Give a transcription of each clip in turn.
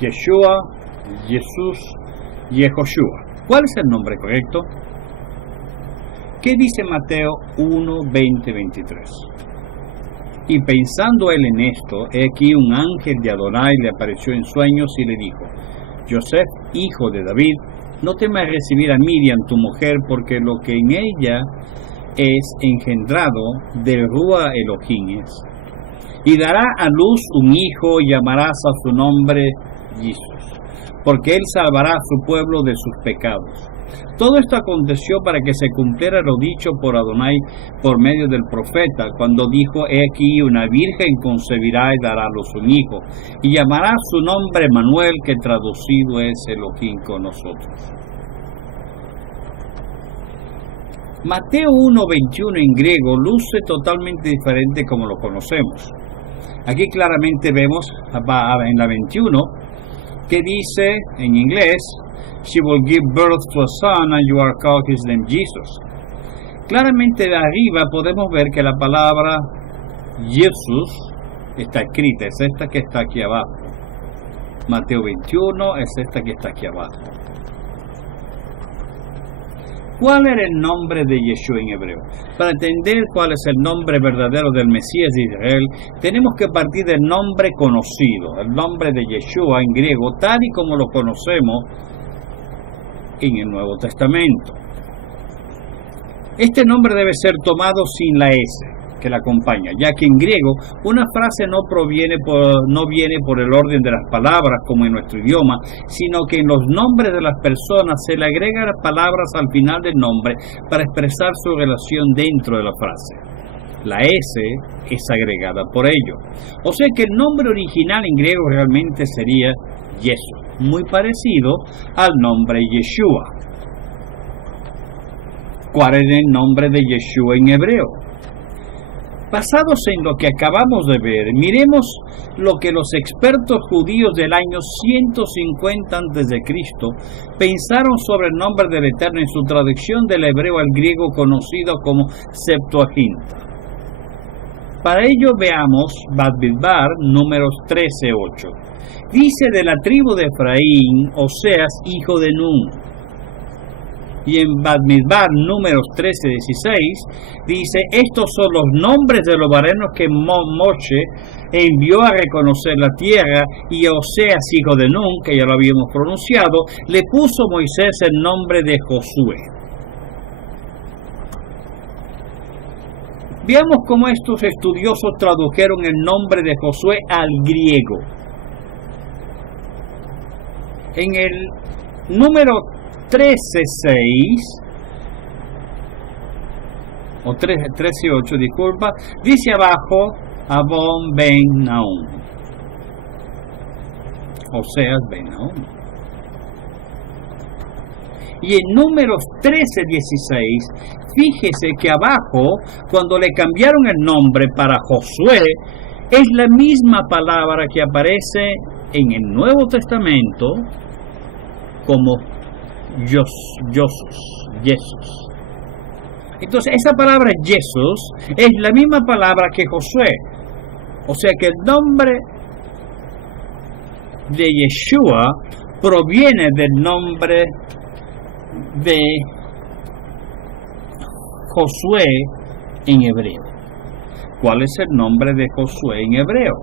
Yeshua, Jesús, Yehoshua. ¿Cuál es el nombre correcto? ¿Qué dice Mateo 1, 20, 23? Y pensando él en esto, he aquí un ángel de Adonai le apareció en sueños y le dijo: Joseph, hijo de David, no temas recibir a Miriam tu mujer, porque lo que en ella es engendrado del Rúa Elohim es. Y dará a luz un hijo, y llamarás a su nombre Jesús, porque él salvará a su pueblo de sus pecados. Todo esto aconteció para que se cumpliera lo dicho por Adonai por medio del profeta, cuando dijo: he aquí una virgen concebirá y dará a luz un hijo, y llamará su nombre Manuel, que traducido es Elohim con nosotros. Mateo 1:21 en griego luce totalmente diferente como lo conocemos. Aquí claramente vemos en la 21 que dice en inglés: She will give birth to a son, and you are called his name Jesus. Claramente de arriba podemos ver que la palabra Jesús está escrita, es esta que está aquí abajo. Mateo 21 es esta que está aquí abajo. ¿Cuál era el nombre de Yeshua en hebreo? Para entender cuál es el nombre verdadero del Mesías de Israel, tenemos que partir del nombre conocido, el nombre de Yeshua en griego, tal y como lo conocemos en el Nuevo Testamento. Este nombre debe ser tomado sin la S que la acompaña, ya que en griego una frase no viene por el orden de las palabras como en nuestro idioma, sino que en los nombres de las personas se le agregan las palabras al final del nombre para expresar su relación dentro de la frase. La S es agregada por ello. O sea que el nombre original en griego realmente sería Jesús, muy parecido al nombre Yeshua. ¿Cuál es el nombre de Yeshua en hebreo? Basados en lo que acabamos de ver, miremos lo que los expertos judíos del año 150 a.C. pensaron sobre el nombre del Eterno en su traducción del hebreo al griego conocido como Septuaginta. Para ello veamos Bamidbar, números 13:8. Dice: de la tribu de Efraín, Oseas, hijo de Nun. Y en Bamidbar, números 13:16, dice: estos son los nombres de los varones que Moshe envió a reconocer la tierra, y a Oseas, hijo de Nun, que ya lo habíamos pronunciado, le puso Moisés el nombre de Josué. Veamos cómo estos estudiosos tradujeron el nombre de Josué al griego. En el número 13:6 o 13:8, disculpa, dice abajo Abón ben Naum, Oseas ben Naum. Y en números 13:16, fíjese que abajo, cuando le cambiaron el nombre para Josué, es la misma palabra que aparece en el Nuevo Testamento como Jesús. Entonces esa palabra Jesús es la misma palabra que Josué. O sea que el nombre de Yeshua proviene del nombre de Josué en hebreo. ¿Cuál es el nombre de Josué en hebreo?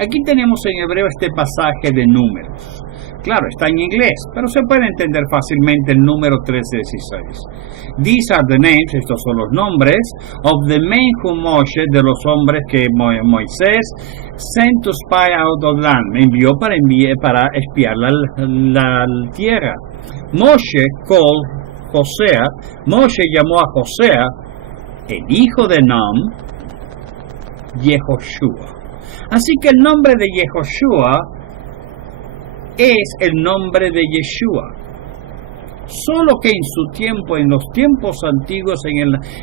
Aquí tenemos en hebreo este pasaje de Números. Claro, está en inglés, pero se puede entender fácilmente el número 13:16. These are the names, estos son los nombres, of the men whom Moshe, de los hombres que Moisés sent to spy out the land, envió para espiar la tierra. Moshe called Josea, Moshe llamó a Josea, el hijo de Nun, Yehoshua. Así que el nombre de Yehoshua es el nombre de Yeshua. Solo que en su tiempo, en los tiempos antiguos,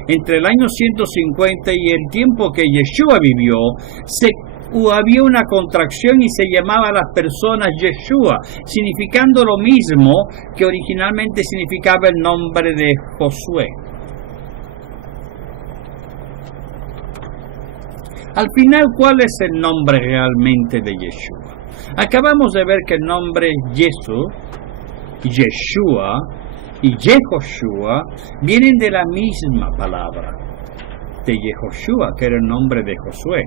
entre el año 150 y el tiempo que Yeshua vivió, había una contracción y se llamaba a las personas Yeshua, significando lo mismo que originalmente significaba el nombre de Josué. Al final, ¿cuál es el nombre realmente de Yeshua? Acabamos de ver que el nombre Jesús, Yeshua y Yehoshua vienen de la misma palabra, de Yehoshua, que era el nombre de Josué.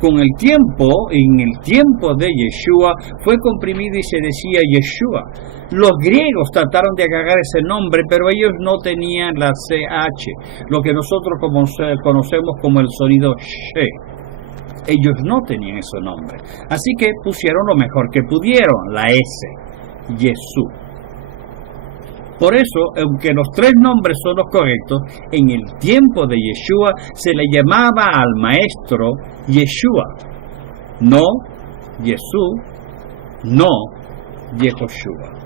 Con el tiempo, en el tiempo de Yeshua, fue comprimido y se decía Yeshua. Los griegos trataron de agarrar ese nombre, pero ellos no tenían la CH, lo que nosotros conocemos como el sonido She. Ellos no tenían ese nombre. Así que pusieron lo mejor que pudieron, la S, Jesús. Por eso, aunque los tres nombres son los correctos, en el tiempo de Yeshua se le llamaba al maestro Yeshua, no Jesús, no Yehoshua.